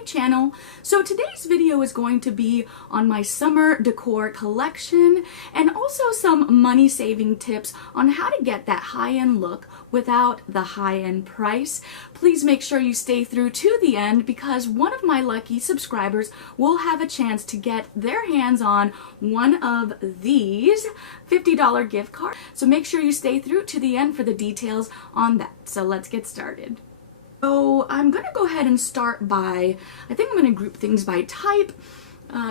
my channel. So today's video is going to be on my summer decor collection and also some money saving tips on how to get that high-end look without the high-end price. Please make sure you stay through to the end because one of my lucky subscribers will have a chance to get their hands on one of these $50 gift cards. So make sure you stay through to the end for the details on that. So let's get started. So I'm going to go ahead and start by, I think I'm going to group things by type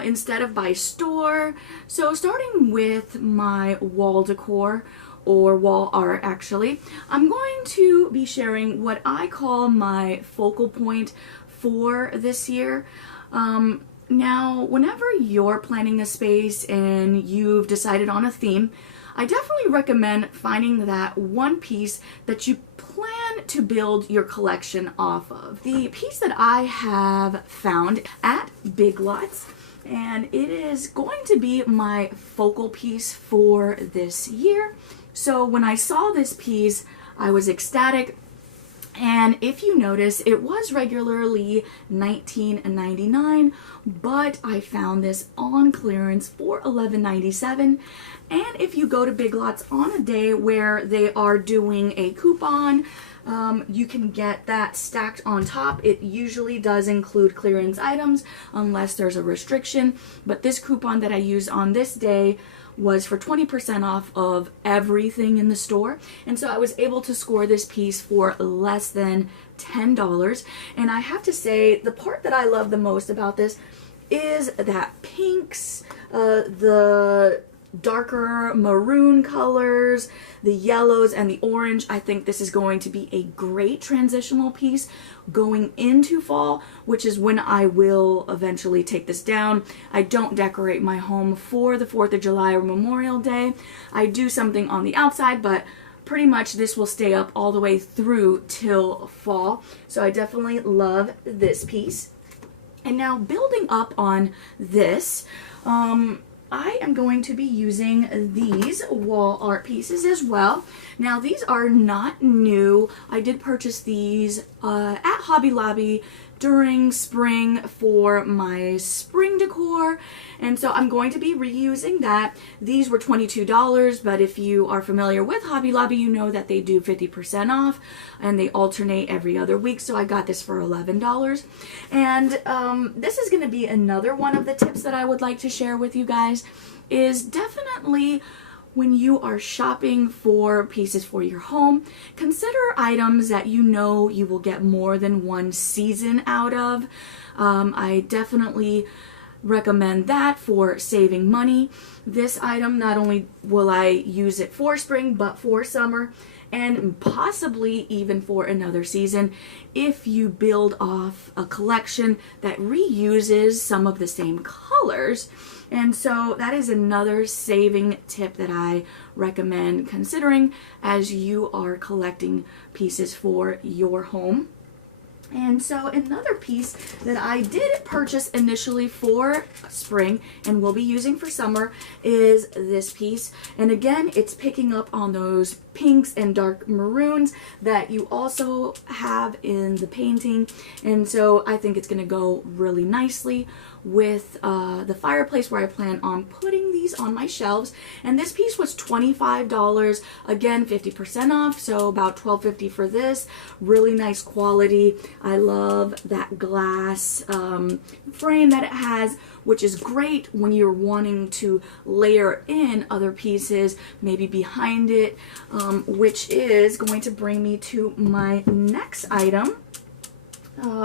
instead of by store. So starting with my wall decor, or wall art actually, I'm going to be sharing what I call my focal point for this year. Now, whenever you're planning a space and you've decided on a theme, I definitely recommend finding that one piece that you plan to build your collection off of. The piece that I have found at Big Lots, and it is going to be my focal piece for this year. So when I saw this piece, I was ecstatic. And if you notice, it was regularly $19.99, but I found this on clearance for $11.97. And if you go to Big Lots on a day where they are doing a coupon, you can get that stacked on top. It usually does include clearance items unless there's a restriction, but this coupon that I used on this day was for 20% off of everything in the store. And so I was able to score this piece for less than $10. And I have to say, the part that I love the most about this is that pinks, the darker maroon colors, the yellows, and the orange. I think this is going to be a great transitional piece going into fall, which is when I will eventually take this down. I don't decorate my home for the 4th of July or Memorial Day. I do something on the outside, but pretty much this will stay up all the way through till fall. So I definitely love this piece. And now building up on this, I am going to be using these wall art pieces as well. Now these are not new. I did purchase these at Hobby Lobby during spring for my spring decor, and so I'm going to be reusing that. These were $22, but if you are familiar with Hobby Lobby, you know that they do 50% off and they alternate every other week, so I got this for $11. And this is going to be another one of the tips that I would like to share with you guys, is definitely when you are shopping for pieces for your home, consider items that you know you will get more than one season out of. I definitely recommend that for saving money. This item, not only will I use it for spring, but for summer, and possibly even for another season if you build off a collection that reuses some of the same colors. And so that is another saving tip that I recommend considering as you are collecting pieces for your home. And so another piece that I did purchase initially for spring and will be using for summer is this piece. And again, it's picking up on those pinks and dark maroons that you also have in the painting. And so I think it's going to go really nicely with the fireplace where I plan on putting these on my shelves. And this piece was $25, again 50% off, so about $12.50 for this. Really nice quality. I love that glass frame that it has, which is great when you're wanting to layer in other pieces maybe behind it, which is going to bring me to my next item,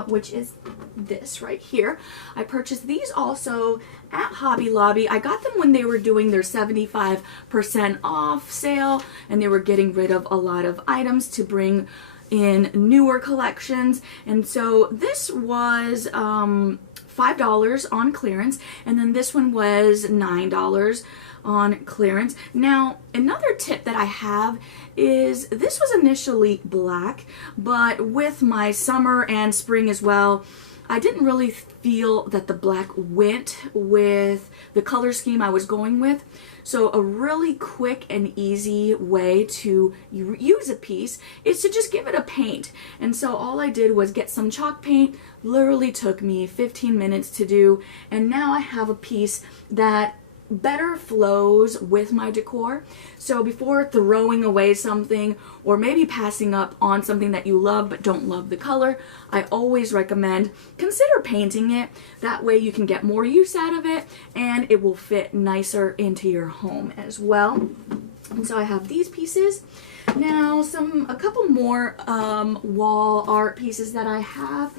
which is this right here. I purchased these also at Hobby Lobby. I got them when they were doing their 75% off sale and they were getting rid of a lot of items to bring in newer collections. And so this was $5 on clearance, and then this one was $9 on clearance. Now, another tip that I have is this was initially black, but with my summer and spring as well, I didn't really feel that the black went with the color scheme I was going with. So a really quick and easy way to use a piece is to just give it a paint. And so all I did was get some chalk paint, literally took me 15 minutes to do, and now I have a piece that better flows with my decor. So before throwing away something or maybe passing up on something that you love but don't love the color, I always recommend consider painting it. That way you can get more use out of it and it will fit nicer into your home as well. And so I have these pieces. Now a couple more wall art pieces that I have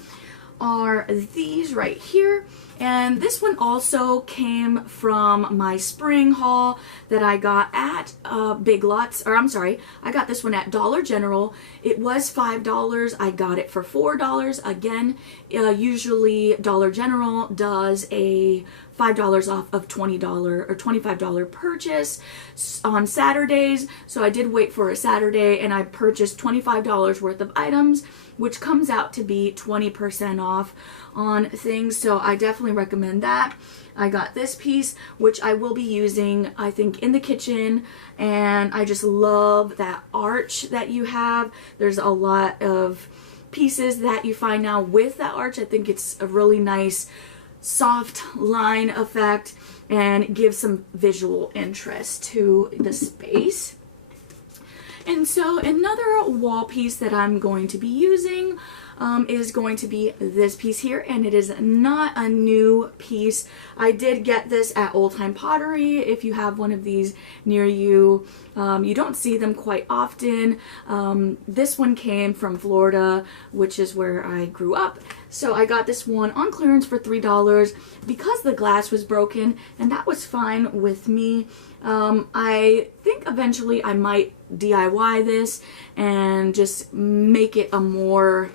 are these right here. And this one also came from my spring haul that I got at Big Lots, or I'm sorry, I got this one at Dollar General. It was $5. I got it for $4. Again, usually Dollar General does a $5 off of $20 or $25 purchase on Saturdays. So I did wait for a Saturday and I purchased $25 worth of items, which comes out to be 20% off on things. So I definitely recommend that. I got this piece, which I will be using, I think, in the kitchen, and I just love that arch that you have. There's a lot of pieces that you find now with that arch. I think it's a really nice soft line effect and gives some visual interest to the space. And so another wall piece that I'm going to be using is going to be this piece here, and it is not a new piece. I did get this at Old Time Pottery. If you have one of these near you, you don't see them quite often. This one came from Florida, which is where I grew up. So I got this one on clearance for $3 because the glass was broken, and that was fine with me. I think eventually I might DIY this and just make it a more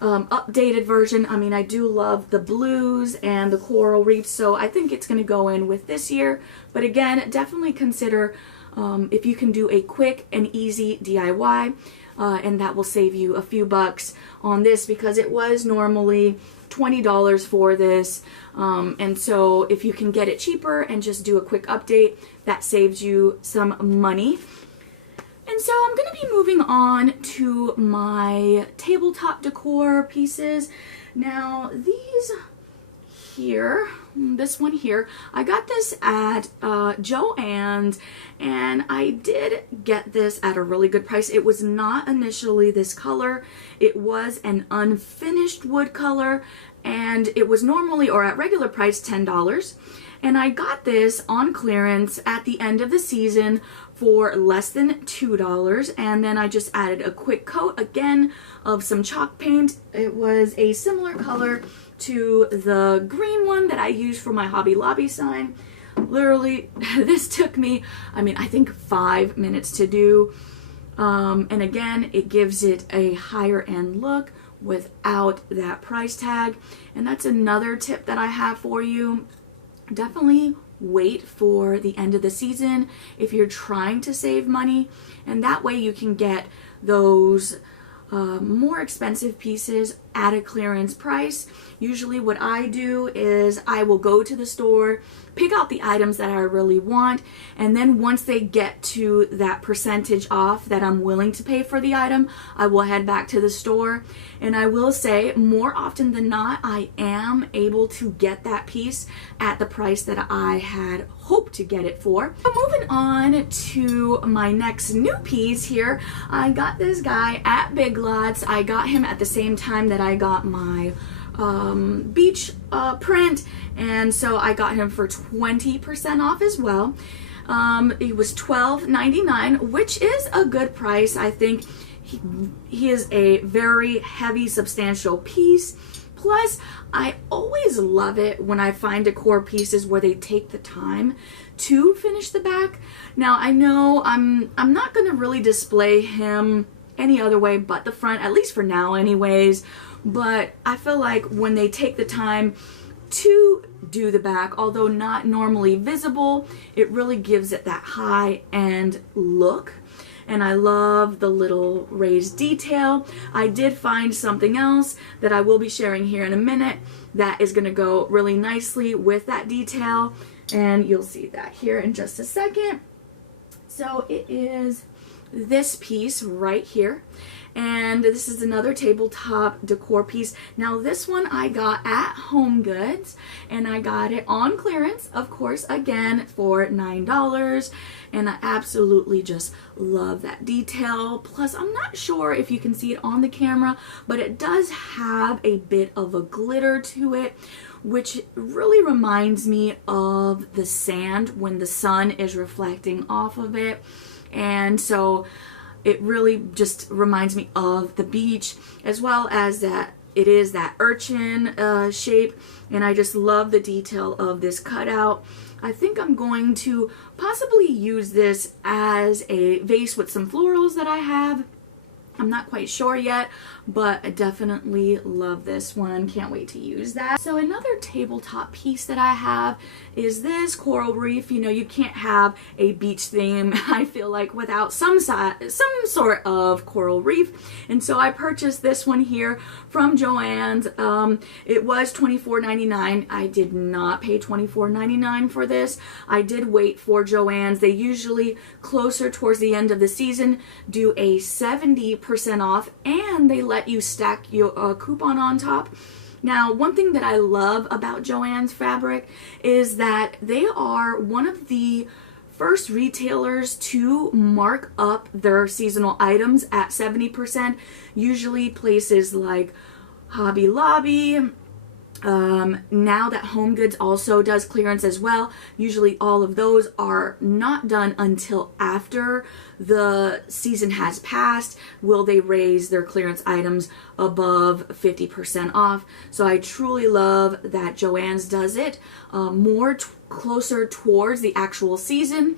updated version. I mean, I do love the blues and the coral reefs, so I think it's going to go in with this year. But again, definitely consider if you can do a quick and easy DIY, and that will save you a few bucks on this because it was normally $20 for this, and so if you can get it cheaper and just do a quick update, that saves you some money. And so I'm going to be moving on to my tabletop decor pieces. Now these here, this one here, I got this at Joann's, and I did get this at a really good price. It was not initially this color. It was an unfinished wood color, and it was normally, or at regular price, $10. And I got this on clearance at the end of the season for less than $2, and then I just added a quick coat again of some chalk paint. It was a similar color to the green one that I used for my Hobby Lobby sign. Literally, this took me, I mean, I think 5 minutes to do. And again, it gives it a higher end look without that price tag. And that's another tip that I have for you. Definitely wait for the end of the season if you're trying to save money, and that way you can get those more expensive pieces at a clearance price. Usually what I do is I will go to the store, pick out the items that I really want, and then once they get to that percentage off that I'm willing to pay for the item, I will head back to the store. And I will say, more often than not, I am able to get that piece at the price that I had hoped to get it for. So moving on to my next new piece here, I got this guy at Big Lots. I got him at the same time that I got my beach print, and so I got him for 20% off as well. It was $12.99, which is a good price. I think he is a very heavy, substantial piece. Plus, I always love it when I find decor pieces where they take the time to finish the back. Now, I know I'm not going to really display him any other way but the front, at least for now anyways. But I feel like when they take the time to do the back, although not normally visible, it really gives it that high-end look. and I love the little raised detail. I did find something else that I will be sharing here in a minute that is going to go really nicely with that detail, and you'll see that here in just a second. So it is this piece right here, and this is another tabletop decor piece. Now this one I got at HomeGoods, and I got it on clearance, of course, again for $9, and I absolutely just love that detail. Plus, I'm not sure if you can see it on the camera, but it does have a bit of a glitter to it, which really reminds me of the sand when the sun is reflecting off of it. And so it really just reminds me of the beach, as well as that it is that urchin shape, and I just love the detail of this cutout. I think I'm going to possibly use this as a vase with some florals that I have. I'm not quite sure yet, but I definitely love this one. Can't wait to use that. So another tabletop piece that I have is this coral reef. You know, you can't have a beach theme, I feel like, without some sort of coral reef. And so I purchased this one here from Joann's. It was $24.99. I did not pay $24.99 for this. I did wait for Joann's. They usually, closer towards the end of the season, do a 70% off, and they let you stack your coupon on top. Now, one thing that I love about Joann's fabric is that they are one of the first retailers to mark up their seasonal items at 70%. Usually places like Hobby Lobby, now that HomeGoods also does clearance as well, usually all of those are not done until after the season has passed. Will they raise their clearance items above 50% off? So I truly love that Joann's does it more closer towards the actual season.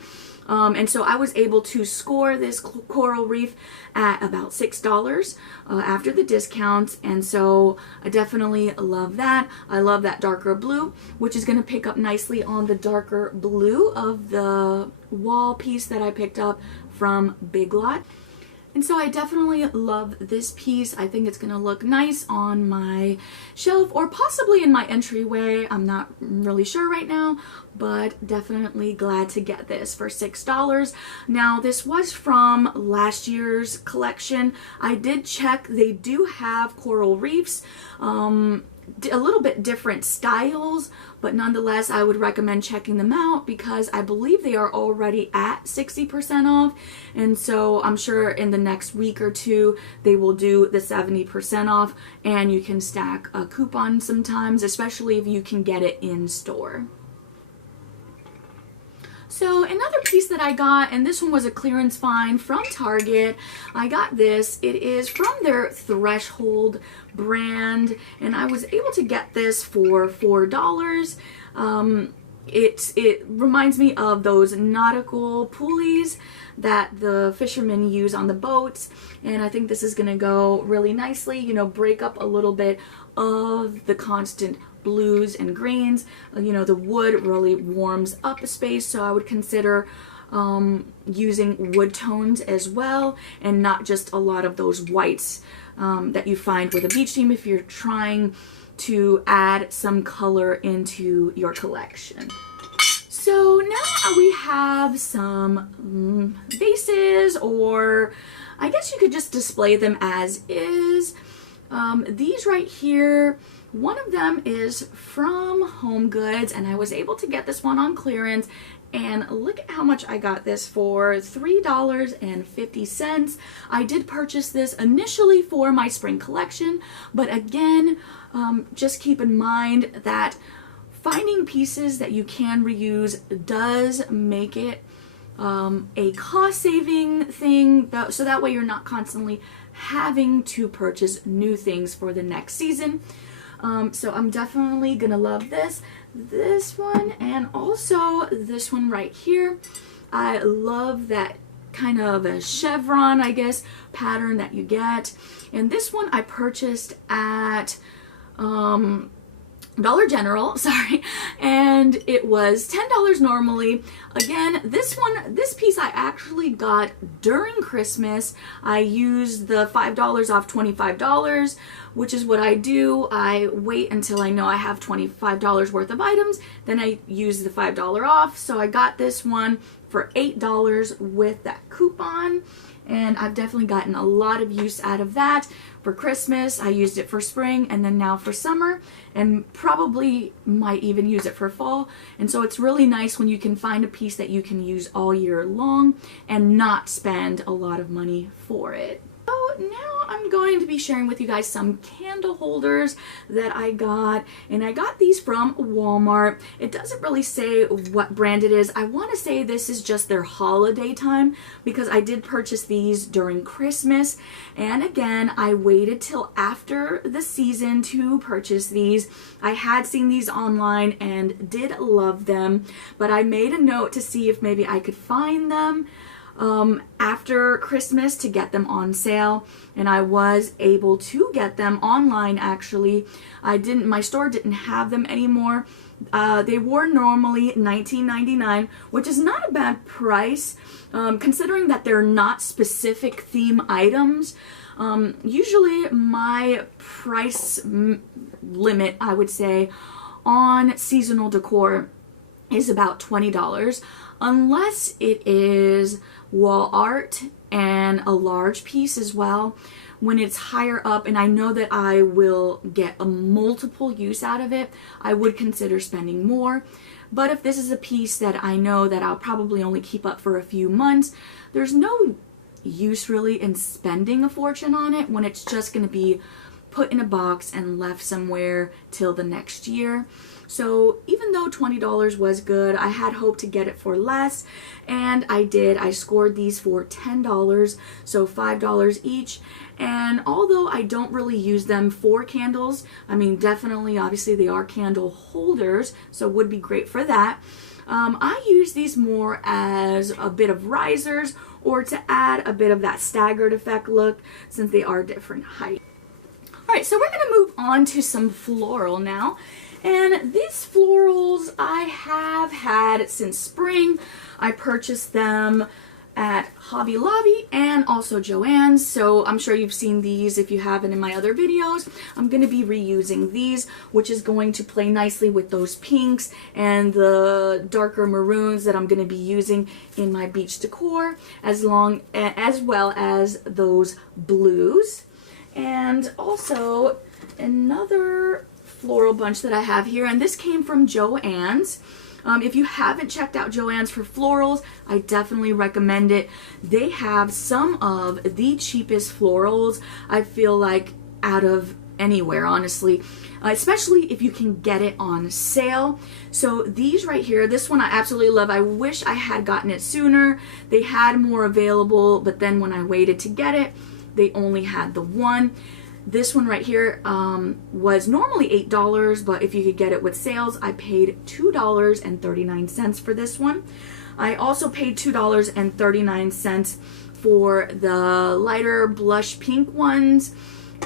And so I was able to score this coral reef at about $6 after the discounts, and so I definitely love that. I love that darker blue, which is going to pick up nicely on the darker blue of the wall piece that I picked up from Big Lot. And so I definitely love this piece. I think it's going to look nice on my shelf or possibly in my entryway. I'm not really sure right now, but definitely glad to get this for $6. Now, this was from last year's collection. I did check. They do have coral reefs. A little bit different styles, but nonetheless I would recommend checking them out because I believe they are already at 60% off, and so I'm sure in the next week or two they will do the 70% off, and you can stack a coupon sometimes, especially if you can get it in store. So another piece that I got, and this one was a clearance find from Target. I got this. It is from their Threshold brand, and I was able to get this for $4. It reminds me of those nautical pulleys that the fishermen use on the boats, and I think this is going to go really nicely, you know, break up a little bit of the constant blues and greens. You know, the wood really warms up a space, so I would consider using wood tones as well, and not just a lot of those whites that you find with a beach theme if you're trying to add some color into your collection. So now we have some vases, or I guess you could just display them as is. These right here, one of them is from HomeGoods, and I was able to get this one on clearance, and look at how much I got this for, $3.50. I did purchase this initially for my spring collection, but again, just keep in mind that finding pieces that you can reuse does make it a cost-saving thing, so that way you're not constantly having to purchase new things for the next season. So I'm definitely gonna love this one, and also this one right here. I love that kind of a chevron, I guess, pattern that you get. And this one I purchased at Dollar General, sorry, and it was $10 normally. Again, this piece I actually got during Christmas. I used the $5 off $25, which is what I do. I wait until I know I have $25 worth of items, then I use the $5 off. So I got this one for $8 with that coupon, and I've definitely gotten a lot of use out of that. For Christmas, I used it for spring, and then now for summer, and probably might even use it for fall. And so it's really nice when you can find a piece that you can use all year long and not spend a lot of money for it. So now I'm going to be sharing with you guys some candle holders that I got, and I got these from Walmart. It doesn't really say what brand it is. I want to say this is just their holiday time, because I did purchase these during Christmas, and again, I waited till after the season to purchase these. I had seen these online and did love them, but I made a note to see if maybe I could find them after Christmas to get them on sale, and I was able to get them online. Actually, my store didn't have them anymore. They were normally $19.99, which is not a bad price, considering that they're not specific theme items. Usually my price limit, I would say, on seasonal decor is about $20, unless it is wall art and a large piece as well. When it's higher up and I know that I will get a multiple use out of it, I would consider spending more. But if this is a piece that I know that I'll probably only keep up for a few months, there's no use really in spending a fortune on it when it's just going to be put in a box and left somewhere till the next year. So even though $20 was good, I had hoped to get it for less, and I did. I scored these for $10, so $5 each. And although I don't really use them for candles, I mean, definitely, obviously they are candle holders, so would be great for that. I use these more as a bit of risers, or to add a bit of that staggered effect look, since they are different height. Alright, so we're going to move on to some floral now. And these florals I have had since spring. I purchased them at Hobby Lobby and also Joann's, so I'm sure you've seen these if you haven't in my other videos. I'm going to be reusing these, which is going to play nicely with those pinks and the darker maroons that I'm going to be using in my beach decor, as well as those blues. And also another floral bunch that I have here, and this came from Joann's. If you haven't checked out Joann's for florals, I definitely recommend it. They have some of the cheapest florals, I feel like, out of anywhere, honestly. Especially if you can get it on sale. So these right here, this one I absolutely love. I wish I had gotten it sooner. They had more available, but then when I waited to get it, they only had the one. This one right here was normally $8, but if you could get it with sales, I paid $2.39 for this one. I also paid $2.39 for the lighter blush pink ones.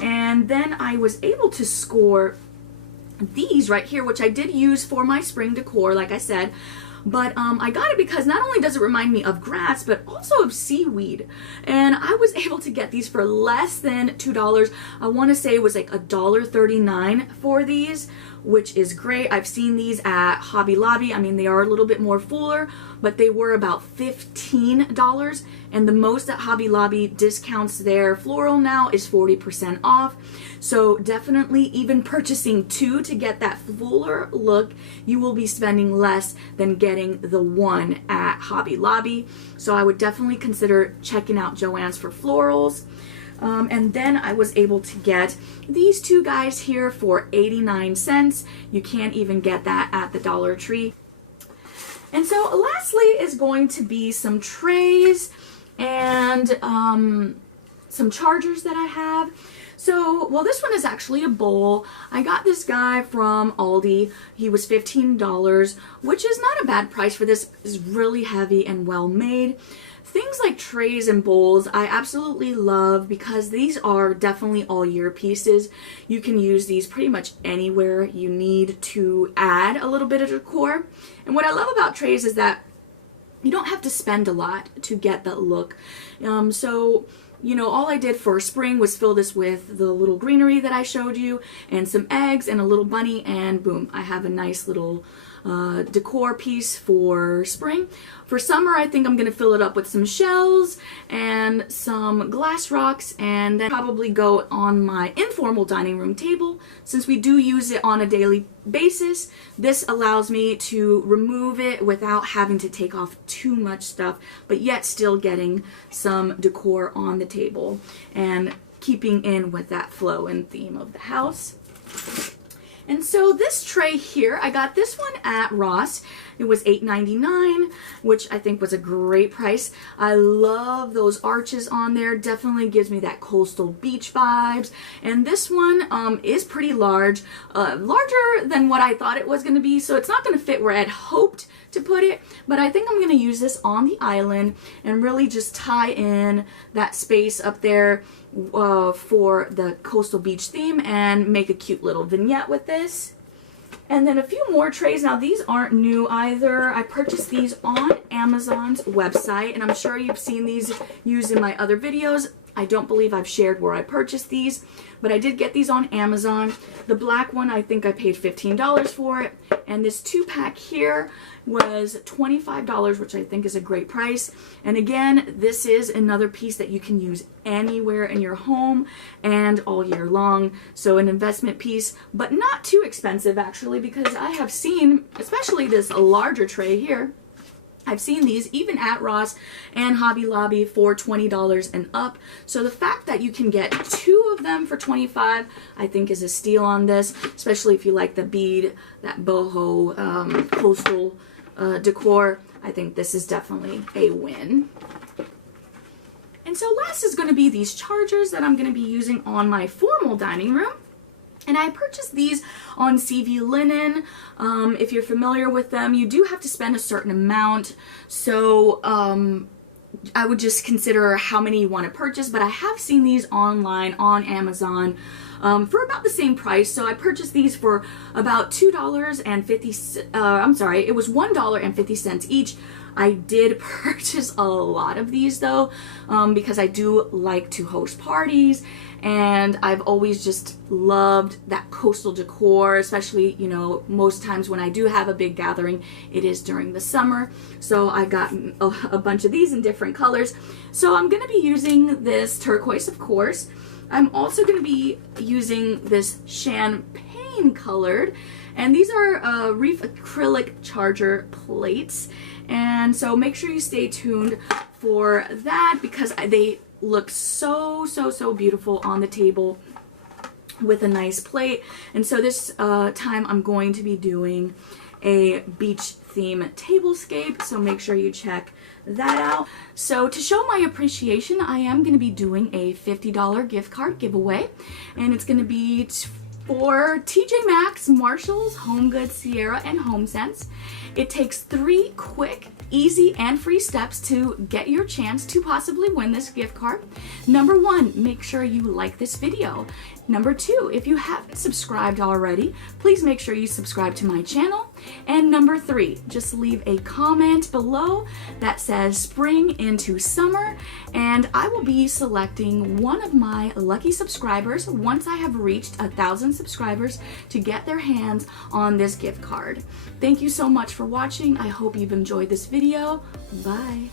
And then I was able to score these right here, which I did use for my spring decor, like I said. But I got it because not only does it remind me of grass, but also of seaweed. And I was able to get these for less than $2. I want to say it was like $1.39 for these, which is great. I've seen these at Hobby Lobby. I mean, they are a little bit more fuller, but they were about $15. And the most that Hobby Lobby discounts their floral now is 40% off. So definitely, even purchasing two to get that fuller look, you will be spending less than getting the one at Hobby Lobby. So I would definitely consider checking out Joann's for florals. And then I was able to get these two guys here for 89 cents. You can't even get that at the Dollar Tree. And so lastly is going to be some trays and some chargers that I have. So, well, this one is actually a bowl. I got this guy from Aldi. He was $15, which is not a bad price for this. It's really heavy and well made. Things like trays and bowls I absolutely love because these are definitely all year pieces. You can use these pretty much anywhere you need to add a little bit of decor. And what I love about trays is that you don't have to spend a lot to get that look. You know, all I did for spring was fill this with the little greenery that I showed you and some eggs and a little bunny, and boom, I have a nice little decor piece for spring. For summer, I think I'm going to fill it up with some shells and some glass rocks, and then probably go on my informal dining room table. Since we do use it on a daily basis, this allows me to remove it without having to take off too much stuff, but yet still getting some decor on the table and keeping in with that flow and theme of the house. And so this tray here, I got this one at Ross. It was $8.99, which I think was a great price. I love those arches on there. Definitely gives me that coastal beach vibes. And this one is pretty large, larger than what I thought it was going to be. So it's not going to fit where I'd hoped to put it, but I think I'm going to use this on the island and really just tie in that space up there for the coastal beach theme and make a cute little vignette with this. And then a few more trays. Now these aren't new either. I purchased these on Amazon's website, and I'm sure you've seen these used in my other videos. I don't believe I've shared where I purchased these, but I did get these on Amazon. The black one, I think I paid $15 for it. And this 2-pack here was $25, which I think is a great price. And again, this is another piece that you can use anywhere in your home and all year long. So an investment piece, but not too expensive actually, because I have seen, especially this larger tray here, I've seen these even at Ross and Hobby Lobby for $20 and up. So the fact that you can get 2 of them for $25, I think is a steal on this, especially if you like the bead, that boho coastal decor. I think this is definitely a win. And so last is going to be these chargers that I'm going to be using on my formal dining room. And I purchased these on CV Linen. If you're familiar with them, you do have to spend a certain amount. So I would just consider how many you want to purchase. But I have seen these online on Amazon for about the same price. So I purchased these for about $2.50. I'm sorry, it was $1.50 each. I did purchase a lot of these though, because I do like to host parties, and I've always just loved that coastal decor, especially, you know, most times when I do have a big gathering, it is during the summer. So I got a bunch of these in different colors. So I'm going to be using this turquoise, of course. I'm also going to be using this champagne colored, and these are Reef acrylic charger plates. And so make sure you stay tuned for that, because they look so beautiful on the table with a nice plate. And so this time I'm going to be doing a beach theme tablescape, so make sure you check that out. So to show my appreciation, I am going to be doing a $50 gift card giveaway, and it's going to be for TJ Maxx, Marshalls, HomeGoods, Sierra, and HomeSense. It takes 3 quick, easy, and free steps to get your chance to possibly win this gift card. Number 1, make sure you like this video. Number 2, if you haven't subscribed already, please make sure you subscribe to my channel. And number 3, just leave a comment below that says spring into summer, and I will be selecting one of my lucky subscribers once I have reached 1,000 subscribers to get their hands on this gift card. Thank you so much for watching. I hope you've enjoyed this video. Bye.